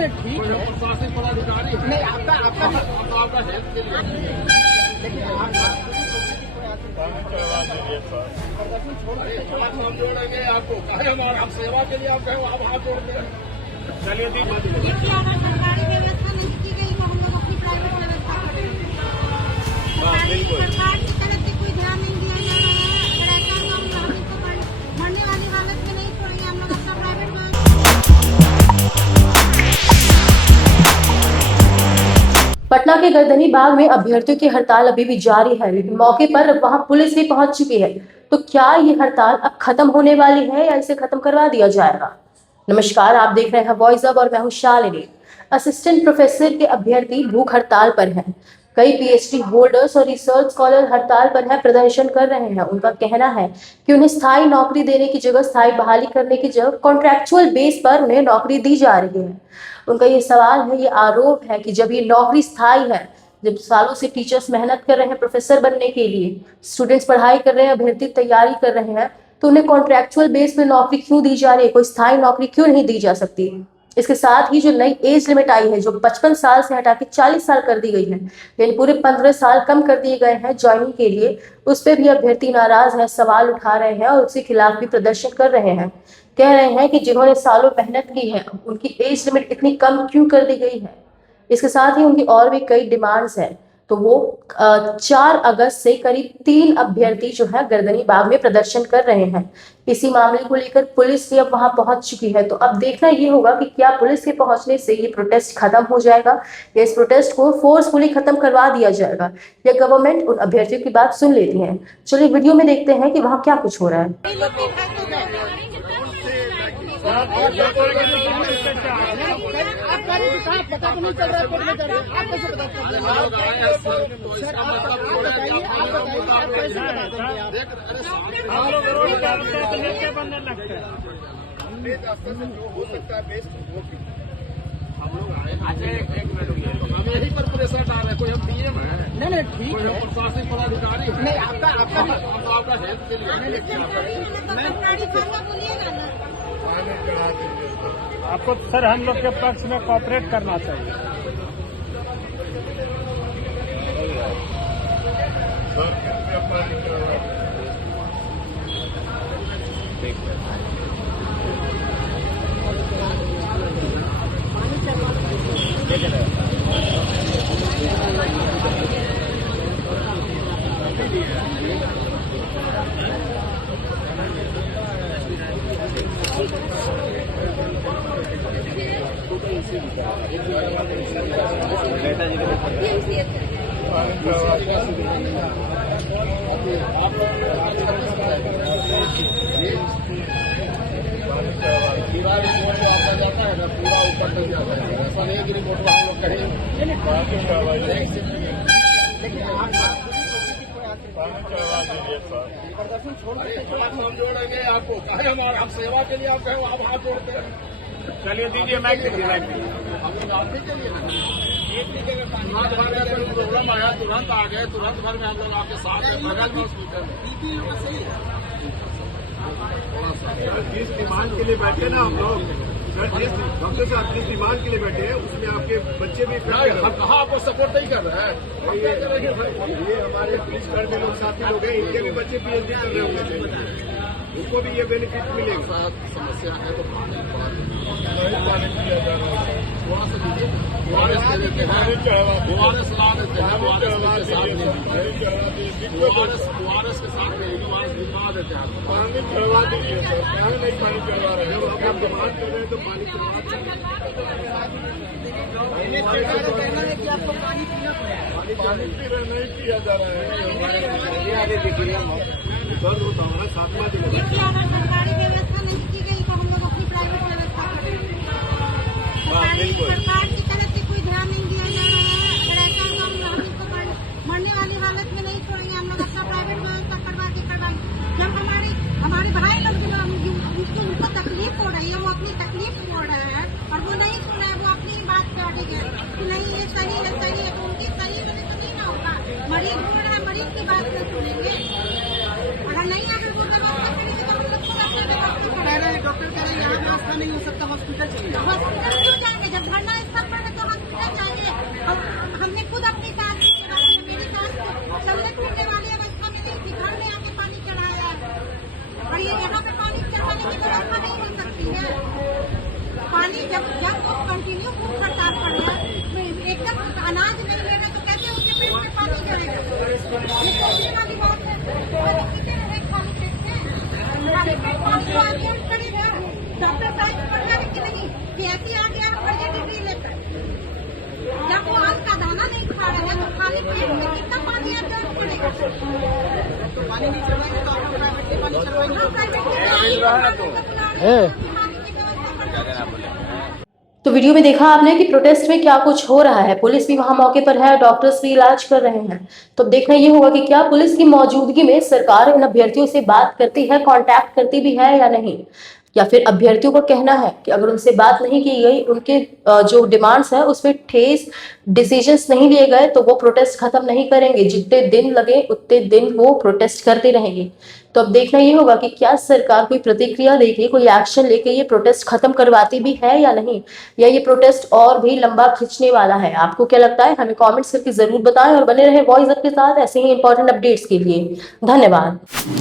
नहीं ठीक है, प्रशासनिक पदाधिकारी नहीं आपका हेल्प के लिए हम जोड़ेंगे आपको, कहे हमारे आप सेवा के लिए आप कहे आप हाथ जोड़ते हैं। चलिए अगर सरकारी व्यवस्था नहीं की गई तो हम लोग अपनी प्राइवेट व्यवस्था करेंगे। सरकार की तरफ से कोई ध्यान नहीं दिया जा रहा है। अगर ऐसा हुआ हम इसको मरने वाली हालत में नहीं छोड़ेंगे, हम लोग अपना प्राइवेट पटना के गर्दनी बाग में अभ्यर्थियों की हड़ताल अभी भी जारी है, लेकिन मौके पर वहां पुलिस भी पहुंच चुकी है। तो क्या ये हड़ताल अब खत्म होने वाली है या इसे खत्म करवा दिया जाएगा? नमस्कार, आप देख रहे हैं वॉइस अब और मैं हूं शालिनी। असिस्टेंट प्रोफेसर के अभ्यर्थी भूख हड़ताल पर हैं। कई पीएचडी होल्डर्स और रिसर्च स्कॉलर हड़ताल पर है, प्रदर्शन कर रहे हैं। उनका कहना है कि उन्हें स्थायी नौकरी देने की जगह स्थायी बहाली करने की जगह कॉन्ट्रैक्चुअल बेस पर उन्हें नौकरी दी जा रही है। उनका ये सवाल है, ये आरोप है कि जब ये नौकरी स्थायी है, जब सालों से टीचर्स मेहनत कर रहे हैं प्रोफेसर बनने के लिए, स्टूडेंट्स पढ़ाई कर रहे हैं, अभ्यर्थी तैयारी कर रहे हैं, तो उन्हें कॉन्ट्रैक्चुअल बेस में नौकरी क्यों दी जा रही है? कोई स्थायी नौकरी क्यों नहीं दी जा सकती? इसके साथ ही जो नई एज लिमिट आई है, जो 55 साल से हटा के 40 साल कर दी गई है, यानी पूरे 15 साल कम कर दिए गए हैं ज्वाइनिंग के लिए, उस पर भी अभ्यर्थी नाराज है, सवाल उठा रहे हैं और उसके खिलाफ भी प्रदर्शन कर रहे हैं। कह रहे हैं कि जिन्होंने सालों मेहनत की है, उनकी एज लिमिट इतनी कम क्यों कर दी गई है? इसके साथ ही उनकी और भी कई डिमांड्स हैं। तो वो 4 अगस्त से करीब 3 अभ्यर्थी जो है गर्दनी बाग में प्रदर्शन कर रहे हैं। इसी मामले को लेकर पुलिस भी अब वहां पहुंच चुकी है। तो अब देखना ये होगा कि क्या पुलिस के पहुंचने से ये प्रोटेस्ट खत्म हो जाएगा या इस प्रोटेस्ट को फोर्सफुली खत्म करवा दिया जाएगा, या गवर्नमेंट उन अभ्यर्थियों की बात सुन लेती है। चलिए वीडियो में देखते हैं कि वहाँ क्या कुछ हो रहा है। पता तो नहीं चल रहा है, आप कैसे पता चल रहा है? सर आप बताइए, आप कैसे बता देंगे? हम लोग रोड पे आते हैं तो नीचे बनने लगते हैं। जो हो सकता है बेस्ट हम लोग आए, हम यहीं पर प्रेशर डाल रहे हैं। कोई हम डीएम है नहीं ठीक है, प्रशासनिक पदाधिकारी नहीं आपका हेल्प के लिए आपको सर हम लोग के पक्ष में कोऑपरेट करना चाहिए। पूरा ऊपर तक जाता है, ऐसा नहीं कि रिपोर्ट हम लोग करें। प्रदर्शन हम जोड़ेंगे आपको, कहे हमारे आप सेवा के लिए आप कहे आप हाथ जोड़ते हैं। चलिए दीजिए माइक दीजिए। हम लोग आपके के लिए प्रॉब्लम आया, तुरंत आ गए, तुरंत भर में हम लोग आपके साथ हैं। बगल में हॉस्पिटल सही है। जिस डिमांड के लिए बैठे ना हम लोग, जिस डॉक्टर साहब जिस डिमांड के लिए बैठे हैं उसमें आपके बच्चे भी हम कहा आपको सपोर्ट नहीं कर रहे हैं। ये हमारे पुलिस कर्मी लोग साथी लोग हैं, इनके भी बच्चे पीएचडी कर रहे होंगे, उनको भी ये बेनिफिट मिलेगा। समस्या है तो थोड़ा सा दीजिए, ORS ला देते हैं, ORS के साथ में ORS दिखवा देते हैं। पानी चढ़वा दीजिए सर, क्या नहीं पानी चढ़वा रहे हैं? जब आप डिमांड कर रहे हैं तो पानी चढ़वा दीजिए। पानी पी रहे नहीं पिया जा रहा है। दर्द होता हमारा 7वां दिन है। अगर सरकारी व्यवस्था नहीं की गई तो हम लोग अपनी प्राइवेट व्यवस्था करेंगे। सरकार की तरफ से कोई ध्यान नहीं दिया जा रहा है। अगर ऐसा हुआ हम इसको मरने वाली हालत में नहीं छोड़ेंगे, हम लोग अपना प्राइवेट व्यवस्था करवाएंगे। जब हमारे भाई लोग उनको तकलीफ हो रही है, वो अपनी तकलीफ छोड़ रहे हैं और वो नहीं सुन रहे हैं, वो अपनी बात पे अड़े गए कि नहीं ये सही है तो उनकी सही होने तो नहीं ना होगा। मरीज बोल रहे हैं, मरीज की बात नहीं सुनेंगे। अगर नहीं अगर वो व्यवस्था करेंगे तो हम लोग को अपना व्यवस्था करेंगे। डॉक्टर कह रहे हैं यहाँ व्यवस्था नहीं हो सकता, हॉस्पिटल चलिए। हॉस्पिटल क्यों जाएंगे जब धरना है? पानी जब वो कंटिन्यू भूख हड़ताल पर है, एकदम अनाज नहीं ले रहे तो कैसे उनके पेट में पानी चलेगा? ये सोचने वाली बात है। पानी पीते रहे खाली पेट से, खाली पेट पानी को आगे हम खड़े रहे, डॉक्टर साहब पढ़ रहे कि नहीं कि ऐसी आ गया बढ़िया डिग्री लेकर। जब वो अन्न का दाना नहीं खा रहे हैं तो खाली पेट में कितना पानी आपको पड़ेगा? तो पानी नहीं चलवाएंगे तो आपको प्राइवेट में पानी चलवाएंगे। तो वीडियो में देखा आपने कि प्रोटेस्ट में क्या कुछ हो रहा है। पुलिस भी वहां मौके पर है, डॉक्टर्स भी इलाज कर रहे हैं। तो देखना ये होगा कि क्या पुलिस की मौजूदगी में सरकार इन अभ्यर्थियों से बात करती है, कांटेक्ट करती भी है या नहीं, या फिर अभ्यर्थियों को कहना है कि अगर उनसे बात नहीं की गई, उनके जो डिमांड्स है उस पर ठोस डिसीजंस नहीं लिए गए तो वो प्रोटेस्ट खत्म नहीं करेंगे। जितने दिन लगे उतने दिन वो प्रोटेस्ट करते रहेंगे। तो अब देखना ये होगा कि क्या सरकार कोई प्रतिक्रिया देके, कोई एक्शन लेके ये प्रोटेस्ट खत्म करवाती भी है या नहीं, या ये प्रोटेस्ट और भी लंबा खिंचने वाला है। आपको क्या लगता है हमें कमेंट्स करके जरूर बताएं और बने रहे वॉइस अप के साथ ऐसे ही इंपॉर्टेंट अपडेट्स के लिए। धन्यवाद।